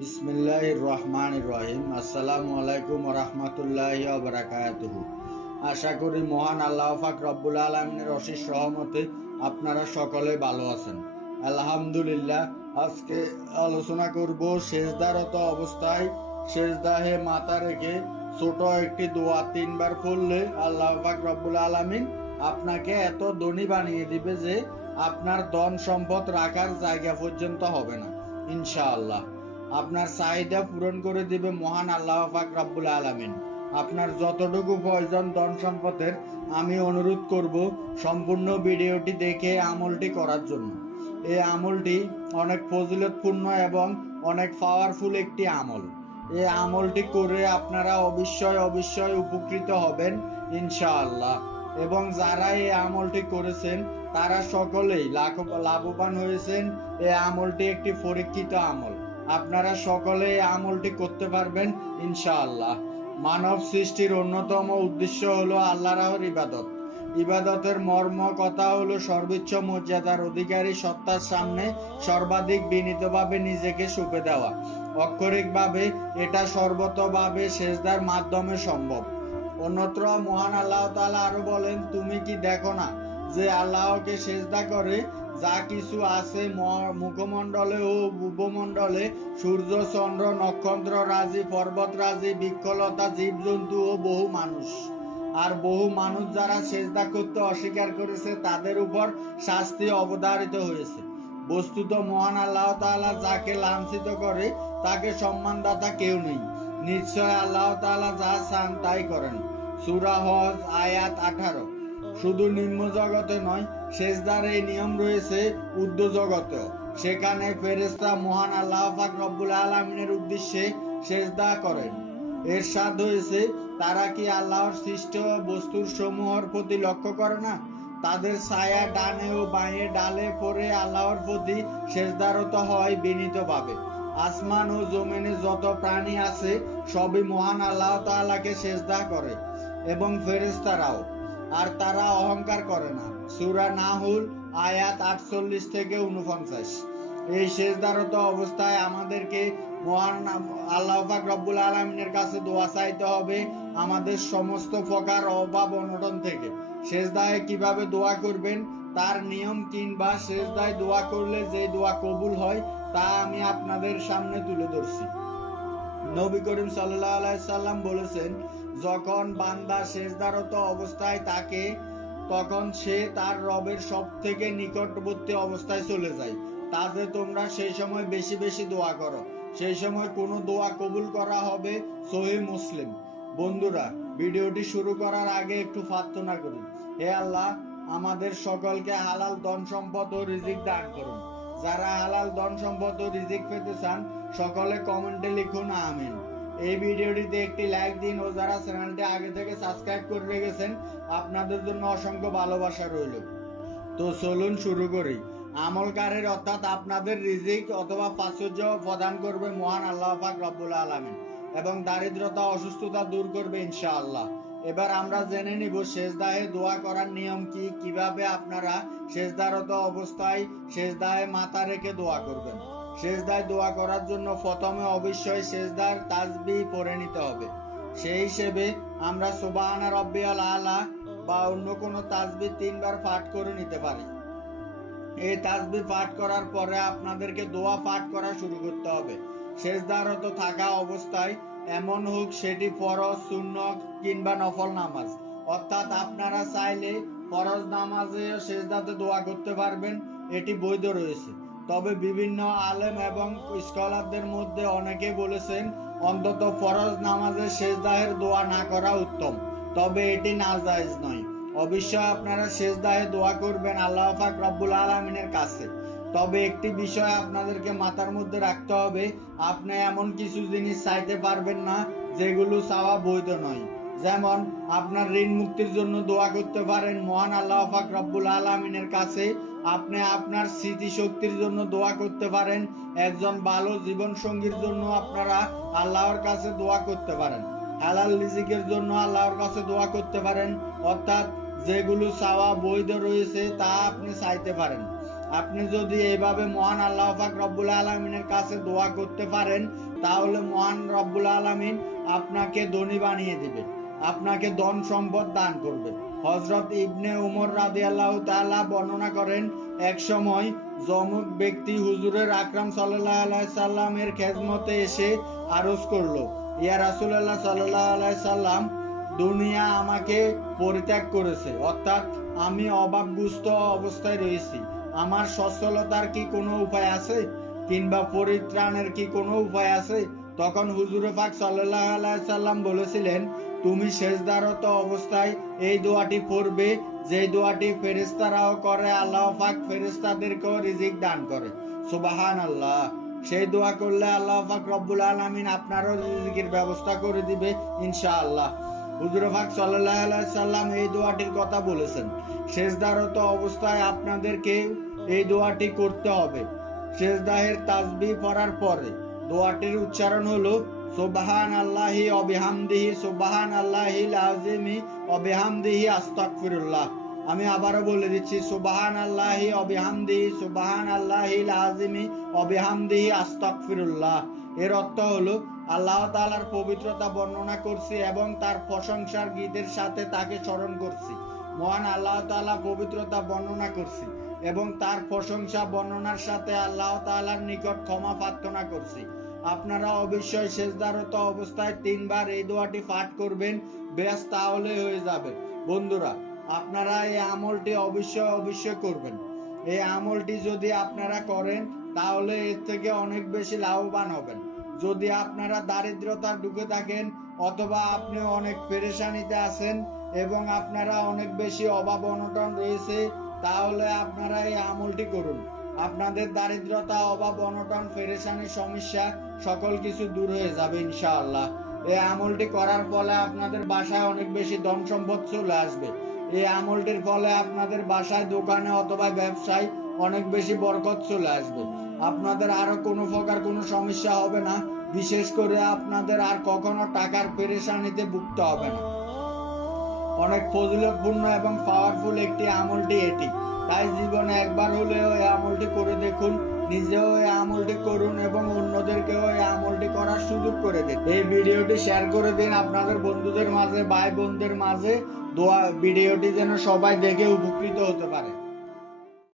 বিসমিল্লাহির রহমানির রহিম। আসসালামু আলাইকুম ওয়া রাহমাতুল্লাহি ওয়া বারাকাতুহু। আশা করি মহান আল্লাহ পাক রব্বুল আলামিনের অশেষ রহমতে আপনারা সকলে ভালো আছেন। আলহামদুলিল্লাহ। আজকে আলোচনা করব সেজদারত অবস্থায় সেজদাহে মাথা রেখে ছোট একটি দোয়া 3বার পড়লে আল্লাহ পাক রব্বুল আলামিন আপনাকে এত ধনী বানিয়ে দিবে যে আপনার ধন সম্পদ রাখার জায়গা পর্যন্ত হবে না ইনশাআল্লাহ। আপনার চাহিদা পূরণ করে দিবে মহান আল্লাহ পাক রব্বুল আলামিন। আপনার যতটুকু প্রয়োজন ধন সম্পদের, আমি অনুরোধ করব সম্পূর্ণ ভিডিওটি দেখে আমলটি করার জন্য। এই আমলটি অনেক ফজিলতপূর্ণ এবং অনেক পাওয়ারফুল একটি আমল। এই আমলটি করে আপনারা অবশ্যই উপকৃত হবেন ইনশাআল্লাহ। এবং যারা এই আমলটি করেছেন তারা সকলেই লাভবান হয়েছেন। এই আমলটি একটি পরীক্ষিত আমল। আপনারা সকলে এই আমলটি করতে পারবেন ইনশাআল্লাহ। মানব সৃষ্টির অন্যতম উদ্দেশ্য হলো আল্লাহর ইবাদত। ইবাদতের মর্ম কথা হলো সর্বোচ্চ মর্যাদার অধিকারী সত্তার সামনে সর্বাধিক বিনীতভাবে নিজেকে সঁপে দেওয়া। অক্ষরিকভাবে এটা সর্বতভাবে সেজদার মাধ্যমে সম্ভব। অন্যত্র মহান আল্লাহ তাআলা আরো বলেন, তুমি কি দেখো না যে আল্লাহকে সেজদা করে যা কিছু আছে মুখমণ্ডলে ও উপমণ্ডলে, সূর্য, চন্দ্র, নক্ষত্র রাজি, পর্বত রাজি, বৃক্ষলতা, জীবজন্তু ও বহু মানুষ। আর বহু মানুষ যারা সেজদা করতে অস্বীকার করেছে তাদের উপর শাস্তি অবধারিত হয়েছে। বস্তুত মহান আল্লাহ তাআলা যাকে লাঞ্ছিত করে তাকে সম্মানদাতা কেউ নেই। নিশ্চয় আল্লাহ তাআলা যা চান তাই করেন। সূরা হজ আয়াত 18। শুধু নিম্ন জগতে নয়, সেজদার এই নিয়ম রয়েছে ঊর্ধ্ব জগতেও। সেখানে ফেরেশতা মহান আল্লাহ পাক রব্বুল আলামিনের উদ্দেশ্যে সেজদা করেন। এরশাদ হয়েছে, তারা কি আল্লাহর সৃষ্ট বস্তুর সমূহের প্রতি লক্ষ্য করে না? তাদের ছায়া ডানে ও বাঁয়ে ডালে পড়ে আল্লাহর প্রতি সেজদারত হয় বিনীতভাবে। আসমান ও জমিনে যত প্রাণী আছে সবই মহান আল্লাহ তাআলাকে সেজদা করে এবং ফেরেশতারাও। আর তারা অহংকার করে না। সূরা নাহল আয়াত 48 থেকে 49। এই সেজদারত অবস্থায় আমাদেরকে মহান আল্লাহ পাক রব্বুল আলামিনের কাছে দোয়া চাইতে হবে আমাদের সমস্ত প্রকার অভাব অনটন থেকে। সেজদায় কিভাবে দোয়া করবেন তার নিয়ম কিংবা সেজদায় দোয়া করলে যে দোয়া কবুল হয় তা আমি আপনাদের সামনে তুলে ধরছি। নবী করিম সাল্লাল্লাহু আলাইহি সাল্লাম বলেছেন, যখন বান্দা সেজদারত অবস্থায় থাকে তখন সে তার রবের সব থেকে নিকটবর্তী অবস্থায় চলে যায়। তাতে তোমরা সেই সময় বেশি বেশি দোয়া করো, সেই সময় কোনো দোয়া কবুল করা হবে। সহিহ মুসলিম। বন্ধুরা, ভিডিওটি শুরু করার আগে একটু প্রার্থনা করি। হে আল্লাহ, আমাদের সকলকে হালাল ধন সম্পদ ও রিজিক দান করুন। যারা হালাল ধন সম্পদ ও রিজিক পেতে চান সকলে কমেন্টে লিখুন আমিন। এই ভিডিওটিতে একটি লাইক দিন ও যারা চ্যানেলটি আগে থেকে সাবস্ক্রাইব করে রেখেছেন আপনাদের জন্য অসংখ্য ভালোবাসা রইল। তো চলুন শুরু করি। আমলকারীর অর্থাৎ আপনাদের রিজিক অথবা প্রাচুর্য প্রদান করবে মহান আল্লাহ পাক রব্বুল আলামিন এবং দারিদ্রতা অসুস্থতা দূর করবে ইনশাআল্লাহ। এবার আমরা জেনে নিব সেজদাহে দোয়া করার নিয়ম কি, কিভাবে আপনারা সেজদারত অবস্থায় সেজদাহে মাথা রেখে দোয়া করবেন। সেজদায় দোয়া করার জন্য প্রথমে অবশ্যই সেজদার তাসবিহ পড়ে নিতে হবে। সেই হিসেবে আমরা সুবহানা রাব্বিয়াল আলা বা অন্য কোনো তাসবিহ 3বার পাঠ করে নিতে পারি। এই তাসবিহ পাঠ করার পরে আপনাদেরকে দোয়া পাঠ করা শুরু করতে হবে। সেজদারত থাকা অবস্থায়, এমন হোক সেটি ফরজ, সুন্নত কিংবা নফল নামাজ। অর্থাৎ আপনারা চাইলে ফরজ নামাজে সেজদাতে দোয়া করতে পারবেন, এটি বৈধ রয়েছে। তবে বিভিন্ন আলেম এবং স্কলারদের মধ্যে অনেকে বলেছেন অন্তত ফরজ নামাজে সেজদাহের দোয়া না করা উত্তম, তবে এটি নাজায়েজ নয়। অবশ্যই আপনারা সেজদাহে দোয়া করবেন আল্লাহ পাক রব্বুল আলামিনের কাছে। তবে একটি বিষয় আপনাদেরকে মাথার মধ্যে রাখতে হবে, আপনি এমন কিছু জিনিস চাইতে পারবেন না যেগুলো চাওয়া বৈধ নয়। যেমন আপনার ঋণ মুক্তির জন্য দোয়া করতে পারেন মহান আল্লাহ পাক রব্বুল আলামিনের কাছে। আপনি আপনার স্মৃতিশক্তির জন্য দোয়া করতে পারেন। একজন ভালো জীবন সঙ্গীর জন্য আপনারা আল্লাহর কাছে দোয়া করতে পারেন। হালাল রিজিকের জন্য আল্লাহর কাছে দোয়া করতে পারেন। অর্থাৎ যেগুলো চাওয়া বৈধ রয়েছে তা আপনি চাইতে পারেন। আপনি যদি এইভাবে মহান আল্লাহ পাক রব্বুল আলামিনের কাছে দোয়া করতে পারেন, তাহলে মহান রব্বুল আলামিন আপনাকে ধনী বানিয়ে দিবে, আপনাকে ধন সম্পদ দান করবে। হযরত ইবনে উমর রাদিয়াল্লাহু তাআলা বর্ণনা করেন, এক সময় যমুক ব্যক্তি হুজুরের আকরাম সাল্লাল্লাহু আলাইহি সাল্লামের খেদমতে এসে আরজ করলো, ইয়া রাসূলুল্লাহ সাল্লাল্লাহু আলাইহি সাল্লাম, দুনিয়া আমাকে পরিত্যাগ করেছে, অর্থাৎ আমি অভাবগ্রস্ত অবস্থায় রয়েছি। আমার সচ্ছলতার কি কোনো উপায় আছে, কিংবা পরিত্রাণের কি কোনো উপায় আছে? তখন হুজুর পাক সাল্লাল্লাহু আলাইহি সাল্লাম বলেছিলেন, তুমি সেজদারত অবস্থায় এই দোয়াটি পড়বে, যে দোয়াটি ফেরেশতারাও করে, আল্লাহ পাক ফেরেশতাদেরকেও রিজিক দান করে। সুবহানাল্লাহ। সেই দোয়া করলে আল্লাহ পাক রব্বুল আলামিন আপনারও রিজিকের ব্যবস্থা করে দিবে ইনশাআল্লাহ। হুজুর পাক সাল্লাল্লাহু আলাইহি সাল্লাম এই দোয়াটির কথা বলেছেন। সেজদারত অবস্থায় আপনাদেরকে এই দোয়াটি করতে হবে। সেজদাহের তাসবিহ পড়ার পরে দোয়াটির উচ্চারণ হলো সুবহানাল্লাহি ওয়া বিহামদিহি সুবহানাল্লাহিল আযীমি ওয়া বিহামদিহি আস্তাগফিরুল্লাহ। আমি আবারও বলে দিচ্ছি, সুবহানাল্লাহি ওয়া বিহামদিহি সুবহানাল্লাহিল আযীমি ওয়া বিহামদিহি আস্তাগফিরুল্লাহ। এর অর্থ হলো, আল্লাহ তাআলার পবিত্রতা বর্ণনা করছি এবং তার প্রশংসার গীতের সাথে তাকে স্মরণ করছি। মহান আল্লাহ তাআলা পবিত্রতা বর্ণনা করছি এবং তার প্রশংসা বর্ণনার সাথে আল্লাহ তাআলার নিকট ক্ষমা প্রার্থনা করছি। আপনারা অবশ্যই সেজদারত অবস্থায় 3 বার এই দোয়াটি পাঠ করবেন, ব্যাস তাহলে হয়ে যাবে। বন্ধুরা, আপনারা এই আমলটি অবশ্যই করবেন। এই আমলটি যদি আপনারা করেন, তাহলে এর থেকে অনেক বেশি লাভবান হবেন। যদি আপনারা দারিদ্রতা ঢুকে থাকেন, অথবা আপনি অনেক পেরেশানিতে আছেন এবং আপনারা অনেক বেশি অভাব অনটন রয়েছে, তাহলে আপনারা এই আমলটি করুন। আপনাদের দারিদ্রতা, অভাব অনটন, পেরেশানির সমস্যা সকল কিছু দূর হয়ে যাবে ইনশাআল্লাহ। এই আমলটি করার ফলে আপনাদের বাসায় অনেক বেশি ধন সম্পদ চলে আসবে। এই আমলটির ফলে আপনাদের বাসায়, দোকানে অথবা ব্যবসায় অনেক বেশি বরকত চলে আসবে। আপনাদের আরো কোনো প্রকার কোনো সমস্যা হবে না। বিশেষ করে আপনাদের আর কখনো টাকার পেরেশানিতে ভুগতে হবে না। অনেক ফজিলতপূর্ণ এবং পাওয়ারফুল একটি আমলটি এটি। তাই জীবনে একবার হলেও এই আমলটি করে দেখুন, নিজেও এই আমলটি করুন এবং অন্যদেরকেও এই আমলটি করার সুযোগ করে দিন। এই ভিডিওটি শেয়ার করে দিন আপনাদের বন্ধুদের মাঝে, ভাই বোনদের মাঝে। ভিডিওটি যেন সবাই দেখে উপকৃত হতে পারে।